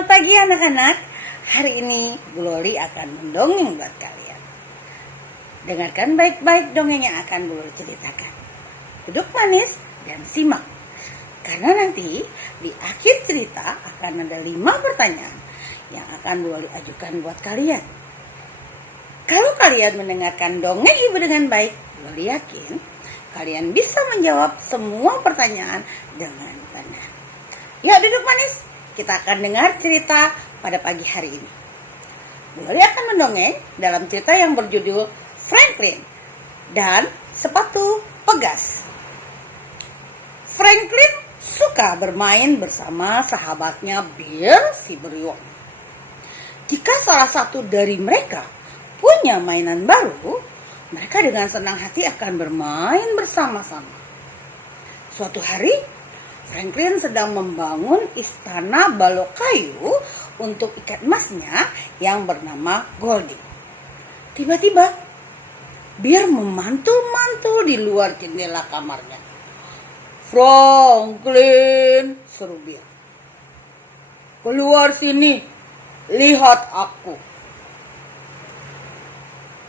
Selamat pagi anak-anak. Hari ini Bu Loli akan mendongeng buat kalian. Dengarkan baik-baik dongeng yang akan Bu Loli ceritakan. Duduk manis dan simak. Karena nanti di akhir cerita akan ada 5 pertanyaan yang akan Bu Loli ajukan buat kalian. Kalau kalian mendengarkan dongeng Ibu dengan baik, Bu Loli yakin kalian bisa menjawab semua pertanyaan dengan benar. Yuk duduk manis. Kita akan dengar cerita pada pagi hari ini. Bu Loli akan mendongeng dalam cerita yang berjudul Franklin dan Sepatu Pegas. Franklin suka bermain bersama sahabatnya Bill si Beruang. Jika salah satu dari mereka punya mainan baru, mereka dengan senang hati akan bermain bersama-sama. Suatu hari, Franklin sedang membangun istana balok kayu untuk ikat emasnya yang bernama Goldie. Tiba-tiba, Bill memantul-mantul di luar jendela kamarnya. "Franklin," seru Bill, "keluar sini, lihat aku."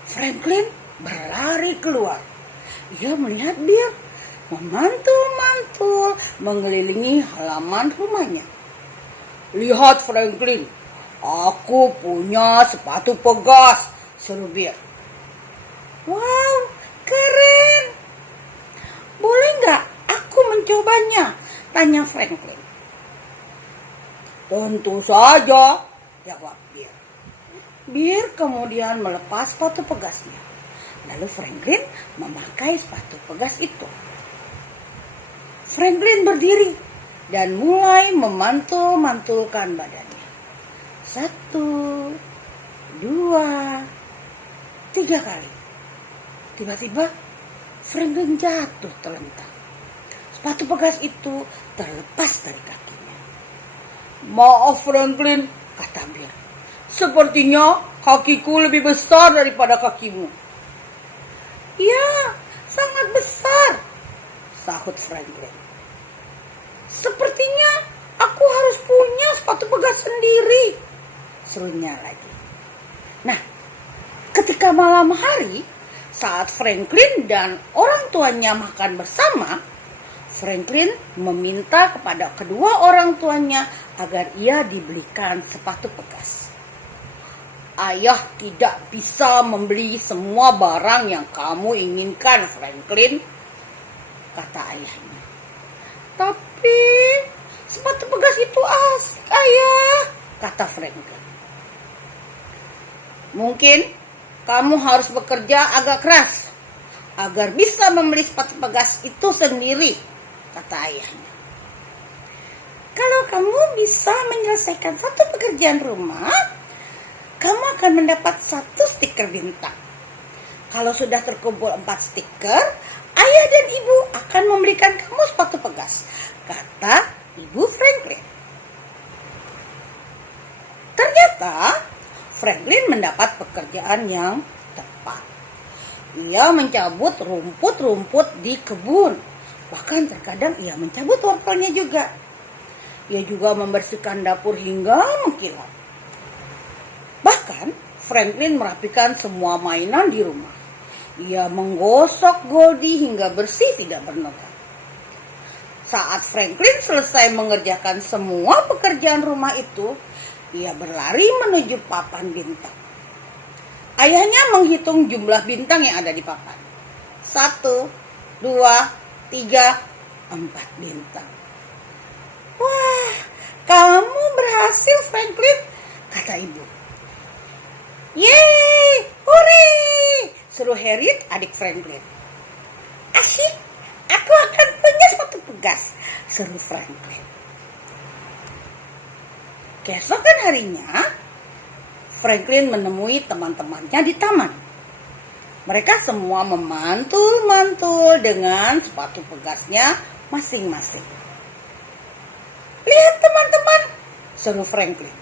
Franklin berlari keluar. Ia melihat Bill memantul-mantul mengelilingi halaman rumahnya. "Lihat Franklin, aku punya sepatu pegas," seru Bill. "Wow, keren. Boleh nggak aku mencobanya?" tanya Franklin. "Tentu saja," jawab Bill. Bill kemudian melepas sepatu pegasnya. Lalu Franklin memakai sepatu pegas itu. Franklin berdiri dan mulai memantul-mantulkan badannya. 1, 2, 3 kali. Tiba-tiba Franklin jatuh terlentang. Sepatu pegas itu terlepas dari kakinya. "Maaf Franklin," kata Bill. "Sepertinya kakiku lebih besar daripada kakimu." "Ya, sangat besar," sahut Franklin. "Sepertinya aku harus punya sepatu pegas sendiri," serunya lagi. Nah, ketika malam hari, saat Franklin dan orang tuanya makan bersama, Franklin meminta kepada kedua orang tuanya agar ia dibelikan sepatu pegas. "Ayah tidak bisa membeli semua barang yang kamu inginkan, Franklin," kata ayahnya. "Tapi sepatu pegas itu asik, Ayah," kata Franklin. "Mungkin kamu harus bekerja agak keras agar bisa membeli sepatu pegas itu sendiri," kata ayahnya. "Kalau kamu bisa menyelesaikan satu pekerjaan rumah, kamu akan mendapat 1 stiker bintang. Kalau sudah terkumpul 4 stiker, ayah dan ibu akan memberikan kamu sepatu pegas," kata ibu Franklin. Ternyata Franklin mendapat pekerjaan yang tepat. Ia mencabut rumput-rumput di kebun. Bahkan terkadang ia mencabut wortelnya juga. Ia juga membersihkan dapur hingga mengkilat. Bahkan Franklin merapikan semua mainan di rumah. Ia menggosok Goldie hingga bersih tidak bernoda. Saat Franklin selesai mengerjakan semua pekerjaan rumah itu, ia berlari menuju papan bintang. Ayahnya menghitung jumlah bintang yang ada di papan. 1, 2, 3, 4 bintang. "Wah, kamu berhasil Franklin," kata ibu. "Yeay, hore!" seru Harriet, adik Franklin. "Asyik, aku akan punya sepatu pegas," seru Franklin. Keesokan harinya, Franklin menemui teman-temannya di taman. Mereka semua memantul-mantul dengan sepatu pegasnya masing-masing. "Lihat teman-teman," seru Franklin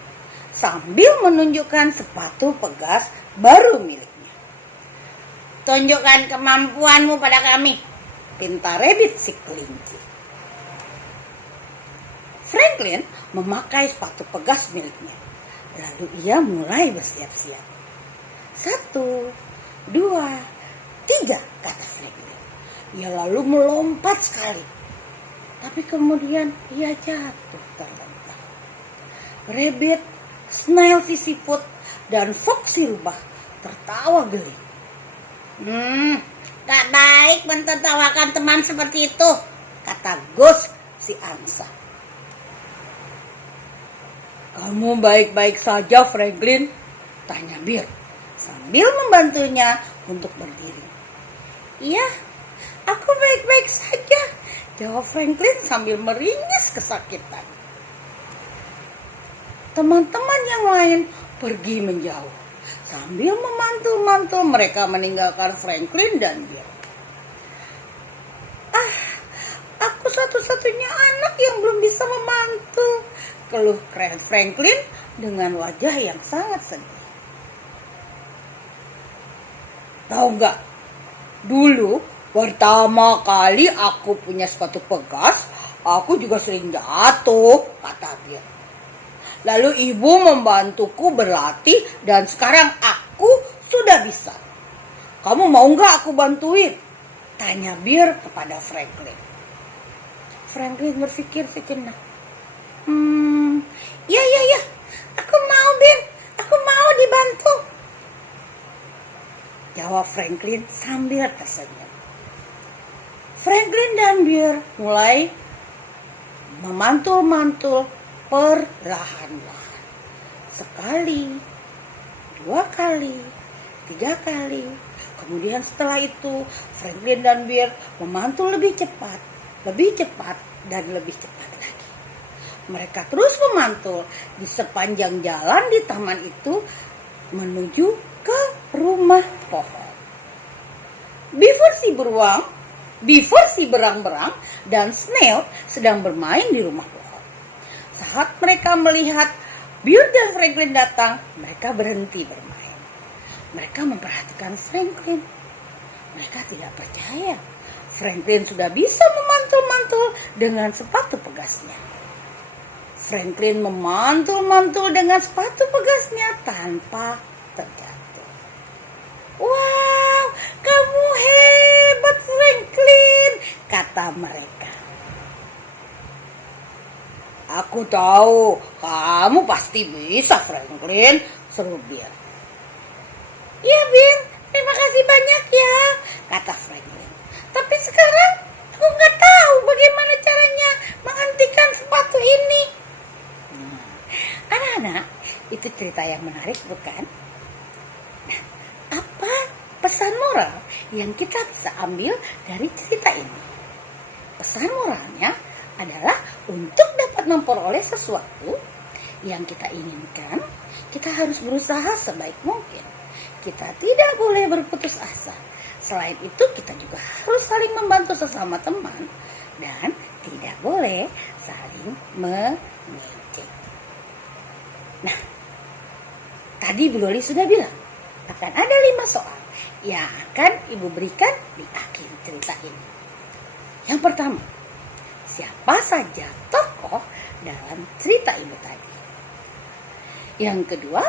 sambil menunjukkan sepatu pegas baru miliknya. "Tunjukkan kemampuanmu pada kami," pinta Rabbit si kelinci. Franklin memakai sepatu pegas miliknya. Lalu ia mulai bersiap-siap. 1, 2, 3, kata Franklin. Ia lalu melompat sekali. Tapi kemudian ia jatuh terlentang. Rabbit, Snail si siput, dan Fox si rubah tertawa geli. Gak baik mentertawakan teman seperti itu, kata Ghost si angsa. Kamu baik-baik saja, Franklin? Tanya Bear sambil membantunya untuk berdiri. Iya, aku baik-baik saja, jawab Franklin sambil meringis kesakitan. Teman-teman yang lain pergi menjauh. Sambil memantul-mantul mereka meninggalkan Franklin dan Bear. Aku satu-satunya anak yang belum bisa memantul, keluh Franklin dengan wajah yang sangat sedih. Tahu nggak? Dulu pertama kali aku punya sepatu pegas, aku juga sering jatuh, kata Bear. Lalu ibu membantuku berlatih dan sekarang aku sudah bisa. Kamu mau nggak aku bantuin? Tanya Bear kepada Franklin. Franklin berpikir sejenak. Ya, aku mau Bear, aku mau dibantu, jawab Franklin sambil tersenyum. Franklin dan Bear mulai memantul-mantul perlahan-lahan. Sekali, 2 kali, 3 kali. Kemudian setelah itu Franklin dan Bear memantul lebih cepat, dan lebih cepat lagi. Mereka terus memantul di sepanjang jalan di taman itu menuju ke rumah pohon. Beaver si berang-berang dan Snail sedang bermain di rumah pohon. Saat mereka melihat Bear dan Franklin datang, mereka berhenti bermain. Mereka memperhatikan Franklin. Mereka tidak percaya Franklin sudah bisa memantul-mantul dengan sepatu pegasnya. Franklin memantul-mantul dengan sepatu pegasnya tanpa terjatuh. Wow, kamu hebat Franklin, kata mereka. Aku tahu, kamu pasti bisa Franklin, seru Bear. Ya Bear, terima kasih banyak ya, kata Franklin. Tapi sekarang aku nggak tahu bagaimana caranya menghentikan sepatu ini. Anak-anak, itu cerita yang menarik bukan? Nah, apa pesan moral yang kita bisa ambil dari cerita ini? Pesan moralnya adalah untuk dapat memperoleh sesuatu yang kita inginkan, kita harus berusaha sebaik mungkin. Kita tidak boleh berputus asa. Selain itu, kita juga harus saling membantu sesama teman dan tidak boleh saling mengejek. Nah, tadi Bu Loli sudah bilang akan ada 5 soal yang akan Ibu berikan di akhir cerita ini. Yang pertama, siapa saja tokoh dalam cerita Ibu tadi? Yang kedua,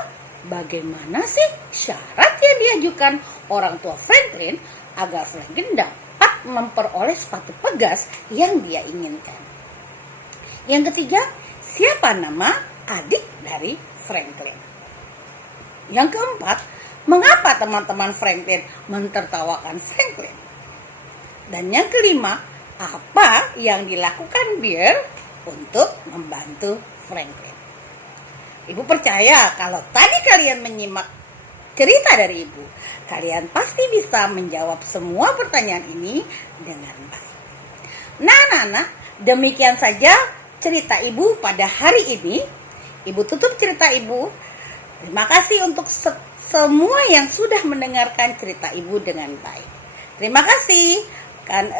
bagaimana sih syarat yang diajukan orang tua Franklin agar Franklin dapat memperoleh sepatu pegas yang dia inginkan? Yang ketiga, siapa nama adik dari Franklin? Yang keempat, mengapa teman-teman Franklin mentertawakan Franklin? Dan yang kelima, apa yang dilakukan Bear untuk membantu Franklin? Ibu percaya kalau tadi kalian menyimak cerita dari Ibu, kalian pasti bisa menjawab semua pertanyaan ini dengan baik. Nah, anak-anak, demikian saja cerita Ibu pada hari ini. Ibu tutup cerita Ibu. Terima kasih untuk semua yang sudah mendengarkan cerita Ibu dengan baik. Terima kasih. Kan